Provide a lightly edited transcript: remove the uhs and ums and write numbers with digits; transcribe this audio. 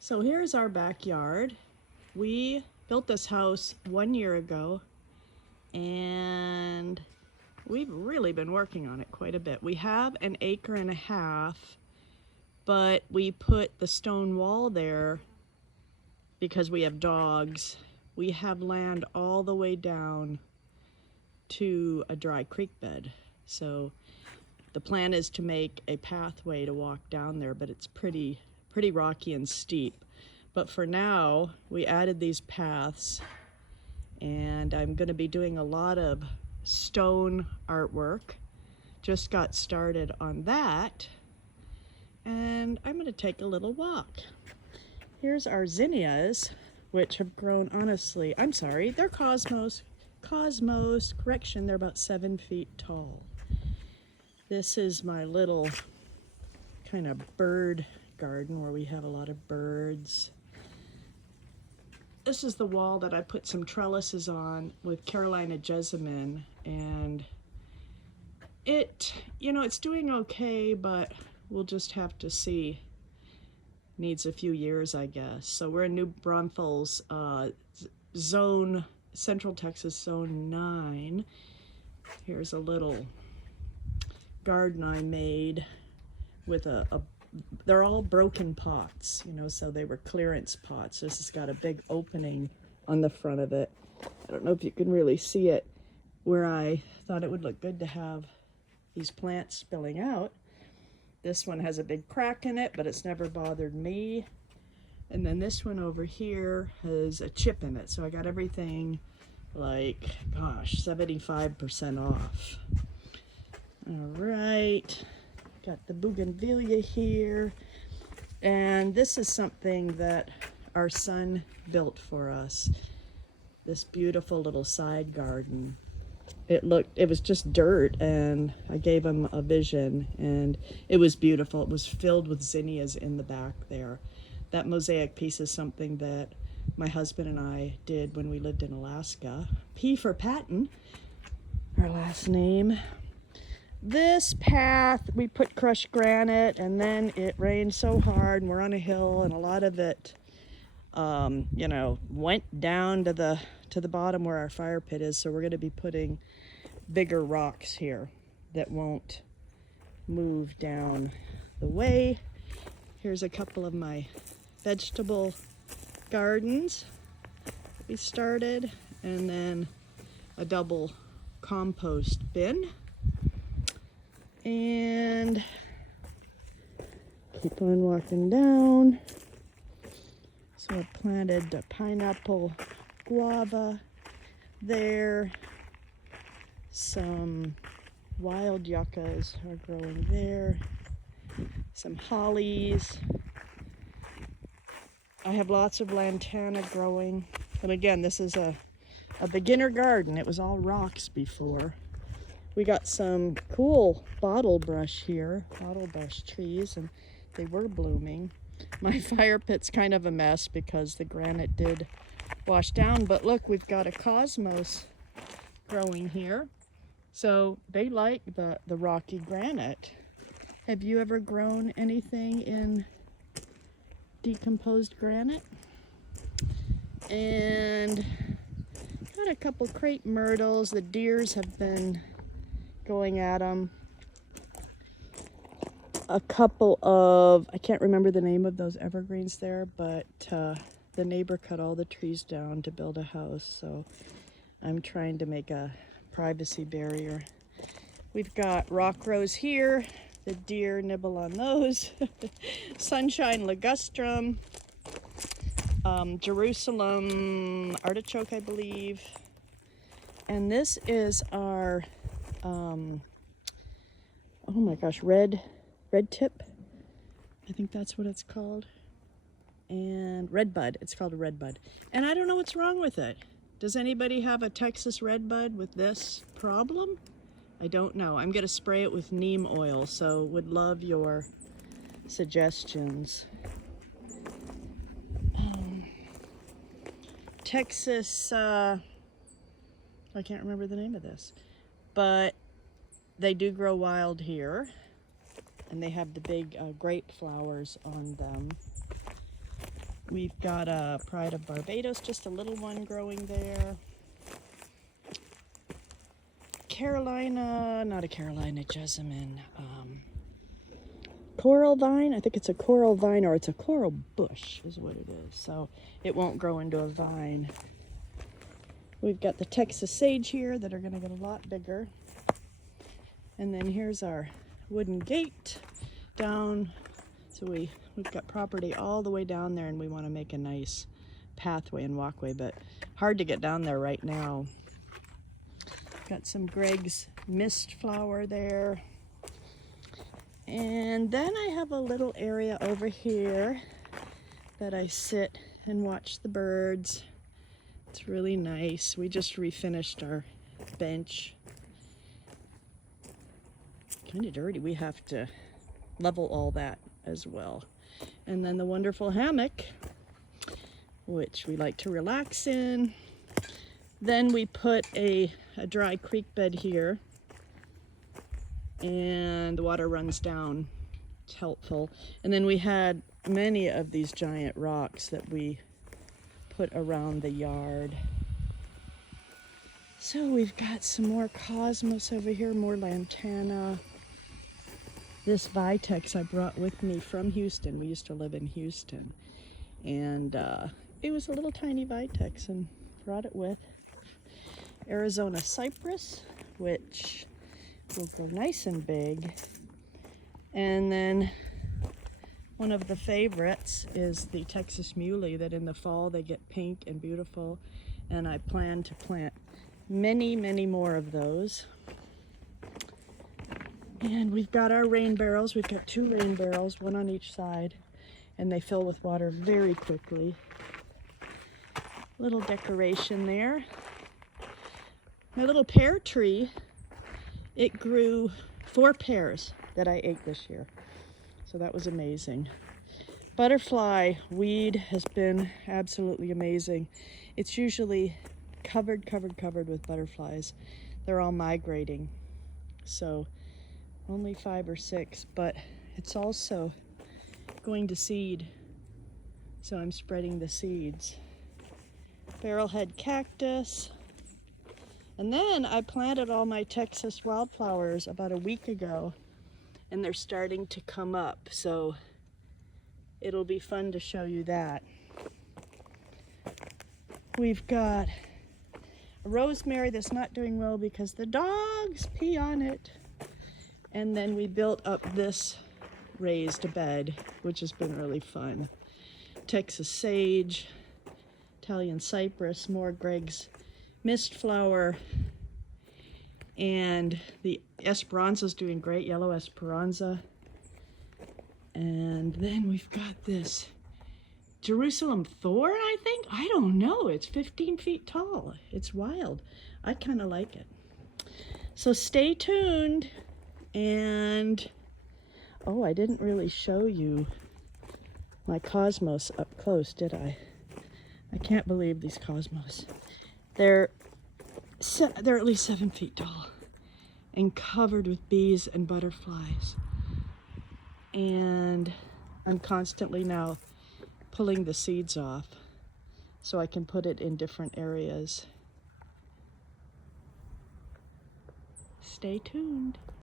So here's our backyard. We built this house 1 year ago and we've really been working on it quite a bit. We have an acre and a half, but we put the stone wall there because we have dogs. We have land all the way down to a dry creek bed. So the plan is to make a pathway to walk down there, but it's pretty rocky and steep. But for now, we added these paths, and I'm going to be doing a lot of stone artwork. Just got started on that, and I'm going to take a little walk. Here's our zinnias, which have grown, honestly, I'm sorry, they're cosmos, correction, they're about 7 feet tall. This is my little kind of bird garden where we have a lot of birds. This is the wall that I put some trellises on with Carolina jessamine, and it's doing okay, but we'll just have to see. Needs a few years, I guess. So we're in New Braunfels, zone, Central Texas, zone 9. Here's a little garden I made with they're all broken pots, so they were clearance pots. This has got a big opening on the front of it. I don't know if you can really see it, where I thought it would look good to have these plants spilling out. This one has a big crack in it, but it's never bothered me. And then this one over here has a chip in it, so I got everything like, gosh, 75% off. All right. Got the bougainvillea here, and this is something that our son built for us. This beautiful little side garden. It was just dirt, and I gave him a vision, and it was beautiful. It was filled with zinnias in the back there. That mosaic piece is something that my husband and I did when we lived in Alaska. P for Patton, our last name. This path, we put crushed granite, and then it rained so hard, and we're on a hill, and a lot of it, went down to the bottom where our fire pit is. So we're going to be putting bigger rocks here that won't move down the way. Here's a couple of my vegetable gardens we started, and then a double compost bin. And keep on walking down. So I planted a pineapple, guava there. Some wild yuccas are growing there. Some hollies. I have lots of lantana growing. And again, this is a beginner garden. It was all rocks before. We got some cool bottle brush here, bottle brush trees, and they were blooming. My fire pit's kind of a mess because the granite did wash down, but look, we've got a cosmos growing here. So they like the rocky granite. Have you ever grown anything in decomposed granite? And got a couple crepe myrtles. The deers have been going at them. A couple of, I can't remember the name of those evergreens there, but the neighbor cut all the trees down to build a house, so I'm trying to make a privacy barrier. We've got rock rose here. The deer nibble on those. Sunshine ligustrum. Jerusalem artichoke, I believe. And this is our oh my gosh, red tip. I think that's what it's called. And red bud. It's called a red bud. And I don't know what's wrong with it. Does anybody have a Texas red bud with this problem? I don't know. I'm going to spray it with neem oil, so would love your suggestions. Texas, I can't remember the name of this, but they do grow wild here, and they have the big grape flowers on them. We've got a Pride of Barbados, just a little one growing there. Carolina, not a Carolina jessamine, coral vine. I think it's a coral vine, or it's a coral bush is what it is. So it won't grow into a vine. We've got the Texas sage here that are going to get a lot bigger. And then here's our wooden gate down. So we've got property all the way down there, and we want to make a nice pathway and walkway, but hard to get down there right now. Got some Greg's mist flower there. And then I have a little area over here that I sit and watch the birds. It's really nice. We just refinished our bench. Kind of dirty. We have to level all that as well. And then the wonderful hammock, which we like to relax in. Then we put a dry creek bed here, and the water runs down. It's helpful. And then we had many of these giant rocks that we put around the yard. So we've got some more cosmos over here, more lantana. This vitex I brought with me from Houston. We used to live in Houston, and it was a little tiny vitex, and brought it with. Arizona cypress, which will grow nice and big. And then one of the favorites is the Texas muley, that in the fall they get pink and beautiful, and I plan to plant many, many more of those. And we've got our rain barrels. We've got 2 rain barrels, one on each side, and they fill with water very quickly. Little decoration there. My little pear tree, it grew 4 pears that I ate this year. So that was amazing. Butterfly weed has been absolutely amazing. It's usually covered with butterflies. They're all migrating. So only 5 or 6, but it's also going to seed. So I'm spreading the seeds. Barrelhead cactus. And then I planted all my Texas wildflowers about a week ago, and they're starting to come up, so it'll be fun to show you that. We've got a rosemary that's not doing well because the dogs pee on it. And then we built up this raised bed, which has been really fun. Texas sage, Italian cypress, more Greg's mist flower, and the Esperanza's doing great, yellow Esperanza. And then we've got this Jerusalem thorn, I think. I don't know. It's 15 feet tall. It's wild. I kind of like it. So stay tuned. And oh, I didn't really show you my cosmos up close, did I? I can't believe these cosmos. They're at least 7 feet tall and covered with bees and butterflies. And I'm constantly now pulling the seeds off so I can put it in different areas. Stay tuned.